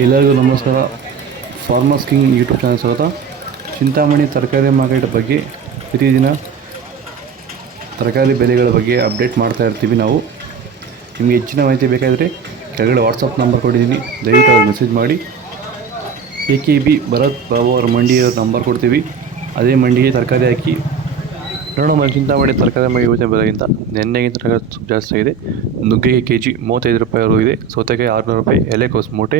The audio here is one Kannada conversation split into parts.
ಎಲ್ಲರಿಗೂ ನಮಸ್ಕಾರ. ಫಾರ್ಮರ್ಸ್ ಕಿಂಗ್ ಯೂಟ್ಯೂಬ್ ಚಾನಲ್ ಸ್ವಾಗತ. ಚಿಂತಾಮಣಿ ತರಕಾರಿ ಮಾರ್ಕೆಟ್ ಬಗ್ಗೆ ಪ್ರತಿದಿನ ತರಕಾರಿ ಬೆಲೆಗಳ ಬಗ್ಗೆ ಅಪ್ಡೇಟ್ ಮಾಡ್ತಾ ಇರ್ತೀವಿ ನಾವು. ನಿಮಗೆ ಹೆಚ್ಚಿನ ಮಾಹಿತಿ ಬೇಕಾದರೆ ಕೆಳಗಡೆ ವಾಟ್ಸಪ್ ನಂಬರ್ ಕೊಟ್ಟಿದ್ದೀನಿ, ದಯವಿಟ್ಟು ಅವ್ರಿಗೆ ಮೆಸೇಜ್ ಮಾಡಿ. AKB ಭರತ್ ಬಾಬು ಅವರ ಮಂಡಿಯವ್ರ ನಂಬರ್ ಕೊಡ್ತೀವಿ, ಅದೇ ಮಂಡಿಗೆ ತರಕಾರಿ ಹಾಕಿ ನೋಡೋಣ. ಚಿಂತಾಮಣಿ ತರಕಾರಿ ಮಾಡಿ ಇವತ್ತಿನ ಬೆಲೆಗಿಂತ ನೆನ್ನೆಗಿಂತ ತರಕಾರಿ ಜಾಸ್ತಿ ಆಗಿದೆ. ನುಗ್ಗೆಗೆ KG 35 ರೂಪಾಯಿವರೆಗೂ ಇದೆ. ಸೌತೆಕಾಯಿ 600 ರೂಪಾಯಿ, ಎಲೆಕೋಸು ಮೂಟೆ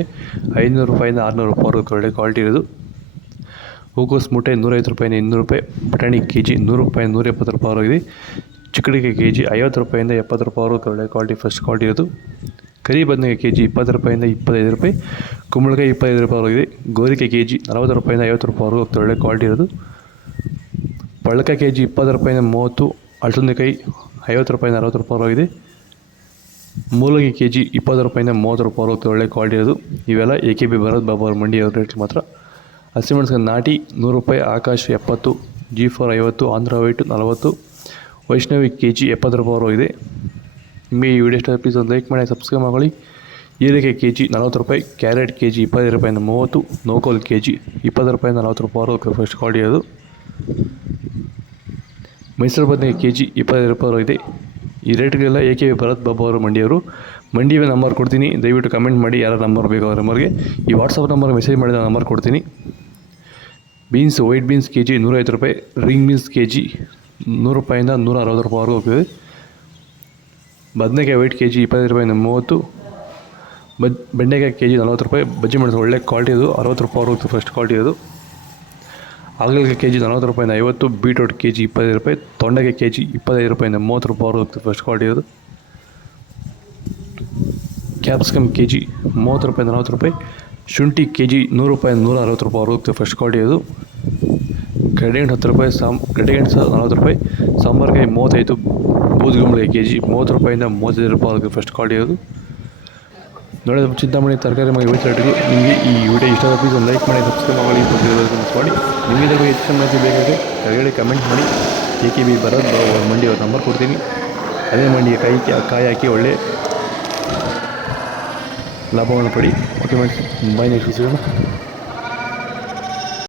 500 ರೂಪಾಯಿಂದ 600 ರೂಪಾಯಿವರೆಗೂ ಒಳ್ಳೆ ಕ್ವಾಲಿಟಿ ಇರೋದು. ಹೂಕೋಸು ಮೂಟೆ 150 ರೂಪಾಯಿಂದ 200 ರೂಪಾಯಿ. ಬಟಾಣಿ KG 100 ರೂಪಾಯಿಂದ 170 ರೂಪಾಯಿವರೆಗೂ ಇದೆ. ಚಿಕ್ಕಡಿಗೆ KG 50 ರೂಪಾಯಿಂದ 70 ರೂಪಾಯಿವರೆಗೂ ಒಳ್ಳೆ ಕ್ವಾಲಿಟಿ ಫಸ್ಟ್ ಕ್ವಾಲಿಟಿ ಇರೋದು. ಕರಿ ಬದನೆಗೆ KG 20 ರೂಪಾಯಿಂದ 25 ರೂಪಾಯಿ. ಕುಂಬಳಕಾಯಿ 25 ರೂಪಾಯಿವರೆಗೂ ಇದೆ. ಗೋರಿಕೆ KG 40 ರೂಪಾಯಿಂದ 50 ರೂಪಾಯಿವರೆಗೂ ಒಳ್ಳೆ ಕ್ವಾಲಿಟಿ ಇರೋದು. ಪಳಕಾಯಿ KG 20 ರೂಪಾಯಿಂದ 30. ಅಳಸಂದೆಕಾಯಿ 50 ರೂಪಾಯಿಂದ 60 ರೂಪಾಯಿವರೆಗಿದೆ. ಮೂಲಂಗಿ KG 20 ರೂಪಾಯಿಂದ 30 ರೂಪಾಯಿವರೆಗೂ ಒಳ್ಳೆ ಕ್ವಾಲಿಟಿ ಇರೋದು. ಇವೆಲ್ಲ AKB ಭರತ್ ಬಾಬು ಅವರ ಮಂಡಿ ಅವ್ರ ರೇಟ್ ಮಾತ್ರ. ಹಸಿಮೆಣಸಿನ ನಾಟಿ 100 ರೂಪಾಯಿ, Akash 70, G4 50, Andhra white 40, Vaishnavi KG 70 ರೂಪಾಯಿವರೆಗೂ ಇದೆ. ನಿಮಗೆ ಈ ವಿಡಿಯೋ ಇಷ್ಟ ಪ್ಲೀಸ್ ಒಂದು ಲೈಕ್ ಮಾಡಿ, ಸಬ್ಸ್ಕ್ರೈಬ್ ಮಾಡಿ. ಹೀರೆಕಾಯಿ KG 40 ರೂಪಾಯಿ, ಕ್ಯಾರೆಟ್ KG 25 ರೂಪಾಯಿಂದ 30, ನೋಕೋಲ್ KG 20 ರೂಪಾಯಿಂದ 40 ರೂಪಾಯಿವರೆಗೂ ಫಸ್ಟ್ ಕ್ವಾಲಿಟಿ ಇರೋದು. ಮೈಸೂರು ಬದನೆಗೆ KG 25 ರೂಪಾಯಿವರೆಗೂ ಇದೆ. ಈ ರೇಟ್ಗೆಲ್ಲ AKB ಭರತ್ ಬಾಬು ಅವರು ಮಂಡಿಯವರು. ಮಂಡಿಯ ನಂಬರ್ ಕೊಡ್ತೀನಿ, ದಯವಿಟ್ಟು ಕಮೆಂಟ್ ಮಾಡಿ ಯಾರ ನಂಬರ್ ಬೇಕು ಅವ್ರ ನಂಬರ್ಗೆ. ಈ ವಾಟ್ಸಪ್ ನಂಬರ್ ಮೆಸೇಜ್ ಮಾಡಿದ ನಂಬರ್ ಕೊಡ್ತೀನಿ. ಬೀನ್ಸ್ ವೈಟ್ ಬೀನ್ಸ್ KG 150 ರೂಪಾಯಿ, ರಿಂಗ್ ಬೀನ್ಸ್ KG 100 ರೂಪಾಯಿಂದ 160 ರೂಪಾಯಿವರೆಗೂ ಹೋಗ್ತದೆ. ಬದನೆಕಾಯಿ ವೈಟ್ KG 25 ರೂಪಾಯಿಂದ 30, ಬೆಂಡೆಕಾಯಿ KG 40 ರೂಪಾಯಿ. ಬಜ್ಜಿ ಮೆಣಸು ಒಳ್ಳೆ ಕ್ವಾಲಿಟಿ ಇದು, 60 ರೂಪಾಯಿವರೆಗೂ ಫಸ್ಟ್ ಕ್ವಾಲಿಟಿ ಇದು. ಹಾಗಲಕಾಯಿ KG 40 ರೂಪಾಯಿಂದ 50, ಬೀಟ್ರೋಟ್ KG 25 ರೂಪಾಯಿ. ತೊಂಡೆಕಾಯಿ KG 25 ರೂಪಾಯಿಂದ 30 ರೂಪಾಯಿವರೆಗೂ ಫಸ್ಟ್ ಕ್ವಾಲಿಟಿ ಇರೋದು. ಕ್ಯಾಪ್ಸಿಕಮ್ KG 30 ರೂಪಾಯಿಂದ 40 ರೂಪಾಯಿ. ಶುಂಠಿ KG 100 ರೂಪಾಯಿಂದ 160 ರೂಪಾಯಿವರೆಗೂ ಫಸ್ಟ್ ಕ್ವಾಲಿಟಿ ಇರೋದು. ಗಡ್ಡೆಗೆಣಸು 10 ರೂಪಾಯಿ, ಗಡ್ಡೆಗೆಣಸು 40 ರೂಪಾಯಿ. ಸಾಂಬಾರ್ಕಾಯಿ 35, ಬೂದುಗುಂಬಳಕಾಯಿ KG 30 ರೂಪಾಯಿಂದ 35 ರೂಪಾಯಿವರೆಗೂ ಫಸ್ಟ್ ಕ್ವಾಲಿಟಿ ಇರೋದು. ನೋಡಿದ ಚಿಂತಾಮಣಿ ತರಕಾರಿ ಮಾಡಿ ರೇಟ್ಗಳು. ನಿಮಗೆ ಈ ವಿಡಿಯೋ ಇಷ್ಟ ಆದರೆ ಪ್ಲೀಸ್ ಒಂದು ಲೈಕ್ ಮಾಡಿ, ಸಬ್ಸ್ಕ್ರೈಬ್ ಮಾಡಿ, ಮಾಡಿ. ನಿಮಗೆ ಹೆಚ್ಚಿನ ಮಾಹಿತಿ ಬೇಕಾದರೆ ಕೆಳಗಡೆ ಕಮೆಂಟ್ ಮಾಡಿ. AKB ಭರತ್ ಬಾಬು ಅವ್ರ ಮಂಡಿ ಅವ್ರ ನಂಬರ್ ಕೊಡ್ತೀನಿ, ಅದೇ ಮಂಡಿಗೆ ಕಾಯಿ ಹಾಕಿ ಒಳ್ಳೆ ಲಾಭವನ್ನು ಪಡಿ. ಓಕೆ ಮಾಡಿ, ಬಾಯ್, ನೆಕ್ಸ್ಟ್ ಸಿಗೋಣ.